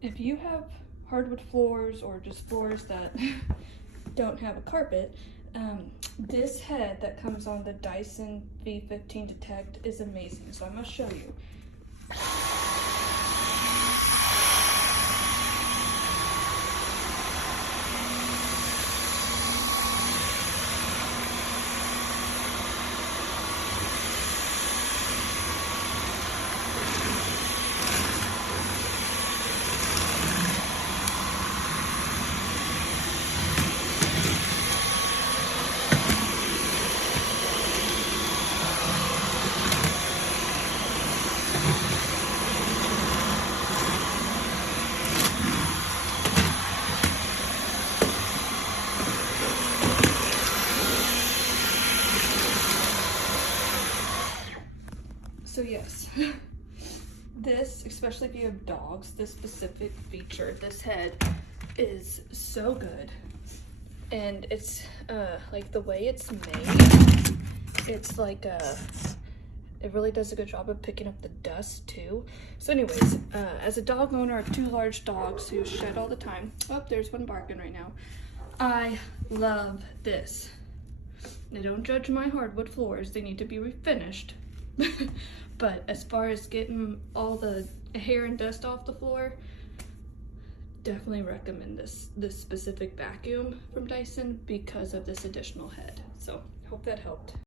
if you have hardwood floors or just floors that don't have a carpet, this head that comes on the Dyson V15 Detect is amazing. So I'm gonna show you. So yes, this, especially if you have dogs, this specific feature, this head is so good. And it's like the way it's made, it's like it really does a good job of picking up the dust too. So anyways, as a dog owner of 2 large dogs who shed all the time, oh, there's one barking right now, I love this. Now don't judge my hardwood floors, they need to be refinished. But as far as getting all the hair and dust off the floor, definitely recommend this specific vacuum from Dyson because of this additional head. So hope that helped.